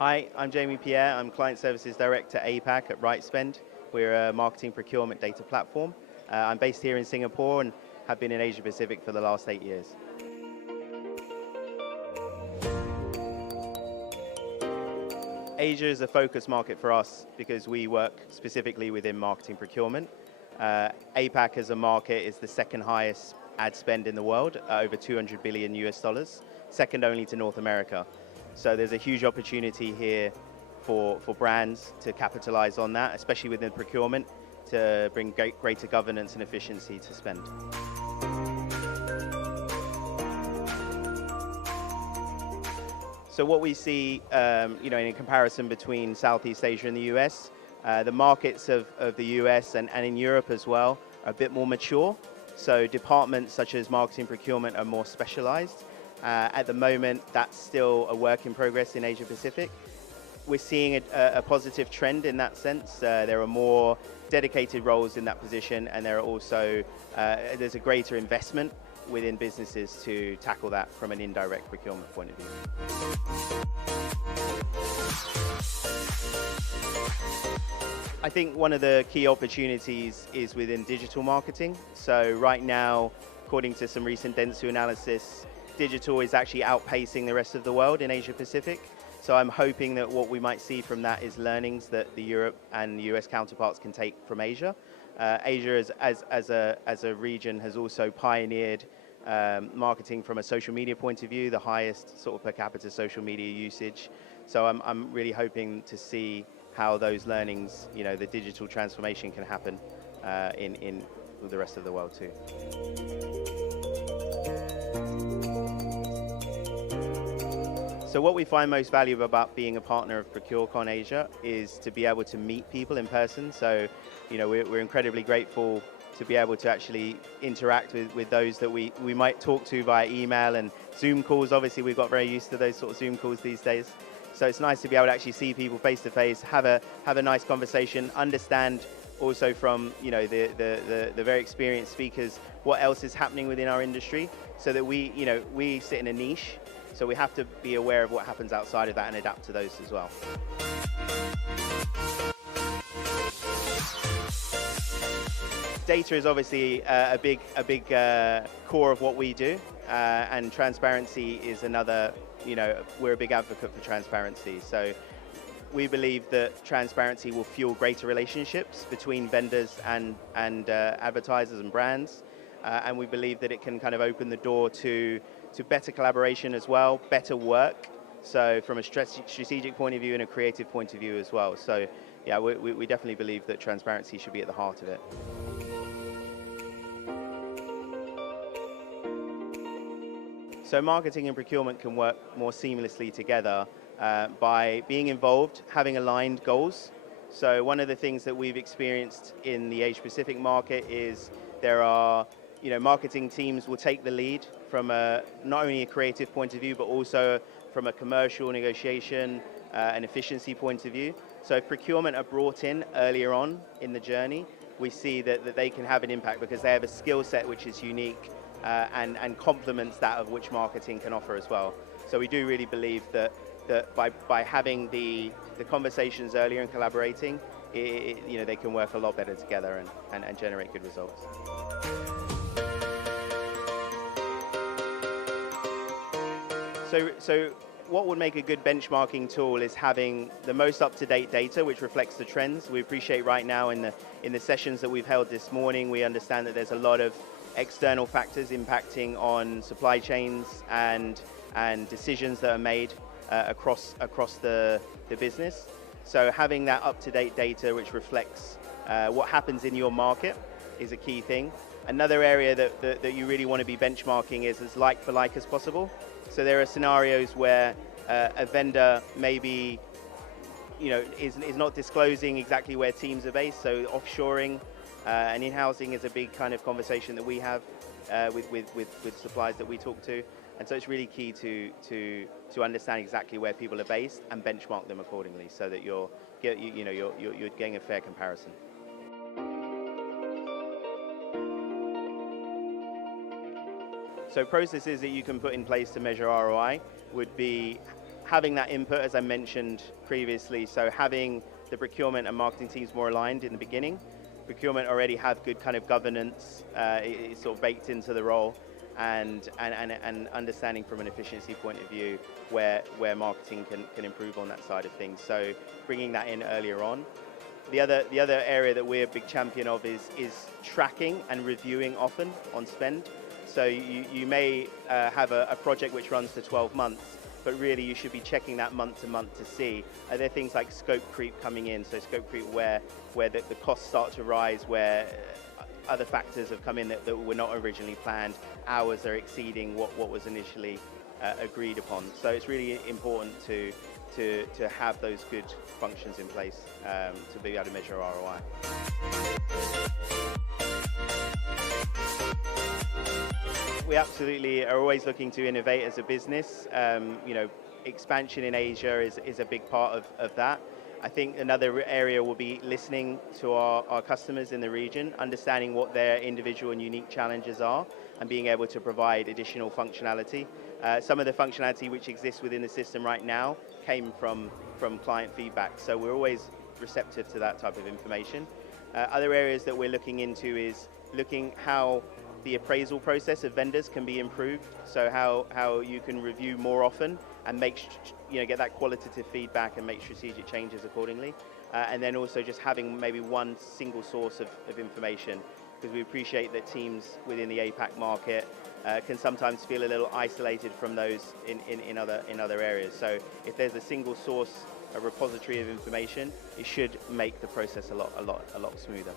Hi, I'm Jamie Pierre. I'm Client Services Director APAC at RightSpend. We're a marketing procurement data platform. I'm based here in Singapore and have been in Asia Pacific for the last 8 years. Asia is a focus market for us because we work specifically within marketing procurement. APAC as a market is the second highest ad spend in the world, over 200 billion US dollars, second only to North America. So there's a huge opportunity here for brands to capitalize on that, especially within procurement, to bring greater governance and efficiency to spend. So what we see, in comparison between Southeast Asia and the US, the markets of the US and in Europe as well are a bit more mature. So departments such as marketing procurement are more specialized. At the moment, that's still a work in progress in Asia Pacific. We're seeing a positive trend in that sense. There are more dedicated roles in that position, and there are also there's a greater investment within businesses to tackle that from an indirect procurement point of view. I think one of the key opportunities is within digital marketing. So right now, according to some recent Dentsu analysis, digital is actually outpacing the rest of the world in Asia Pacific. So I'm hoping that what we might see from that is learnings that the Europe and US counterparts can take from Asia. Asia as a region has also pioneered marketing from a social media point of view, the highest sort of per capita social media usage. So I'm really hoping to see how those learnings, the digital transformation can happen in the rest of the world too. So what we find most valuable about being a partner of Procurecon Asia is to be able to meet people in person. So, we're incredibly grateful to be able to actually interact with those that we might talk to via email and Zoom calls. Obviously, we've got very used to those sort of Zoom calls these days. So it's nice to be able to actually see people face to face, have a nice conversation, understand also from the very experienced speakers what else is happening within our industry, so that we sit in a niche. So we have to be aware of what happens outside of that and adapt to those as well. Data is obviously a big core of what we do, and transparency is another. We're a big advocate for transparency. So we believe that transparency will fuel greater relationships between vendors and advertisers and brands, and we believe that it can kind of open the door to better collaboration as well, better work. So from a strategic point of view and a creative point of view as well. So yeah, we definitely believe that transparency should be at the heart of it. So marketing and procurement can work more seamlessly together by being involved, having aligned goals. So one of the things that we've experienced in the Asia Pacific market is there are, marketing teams will take the lead from not only a creative point of view, but also from a commercial negotiation and efficiency point of view. So if procurement are brought in earlier on in the journey, we see that they can have an impact because they have a skill set which is unique and complements that of which marketing can offer as well. So we do really believe that by having the conversations earlier and collaborating, they can work a lot better together and generate good results. So what would make a good benchmarking tool is having the most up-to-date data which reflects the trends. We appreciate right now in the sessions that we've held this morning, we understand that there's a lot of external factors impacting on supply chains and decisions that are made across the business. So having that up-to-date data which reflects what happens in your market is a key thing. Another area that you really want to be benchmarking is as like for like as possible. So there are scenarios where a vendor maybe is not disclosing exactly where teams are based. So offshoring and in-housing is a big kind of conversation that we have with suppliers that we talk to. And so it's really key to understand exactly where people are based and benchmark them accordingly, so that you're getting a fair comparison. So processes that you can put in place to measure ROI would be having that input, as I mentioned previously, so having the procurement and marketing teams more aligned in the beginning. Procurement already have good kind of governance, it's sort of baked into the role, and understanding from an efficiency point of view where marketing can improve on that side of things. So bringing that in earlier on. The other area that we're a big champion of is tracking and reviewing often on spend. So you may have a project which runs for 12 months, but really you should be checking that month to month to see, are there things like scope creep coming in? So scope creep where the costs start to rise, where other factors have come in that were not originally planned, hours are exceeding what was initially agreed upon. So it's really important to have those good functions in place to be able to measure ROI. We absolutely are always looking to innovate as a business. Expansion in Asia is a big part of that. I think another area will be listening to our customers in the region, understanding what their individual and unique challenges are, and being able to provide additional functionality. Some of the functionality which exists within the system right now came from client feedback, so we're always receptive to that type of information. Other areas that we're looking into is looking how the appraisal process of vendors can be improved, so how you can review more often and get that qualitative feedback and make strategic changes accordingly. And then also just having maybe one single source of information, because we appreciate that teams within the APAC market can sometimes feel a little isolated from those in other areas. So if there's a single source, a repository of information, it should make the process a lot smoother.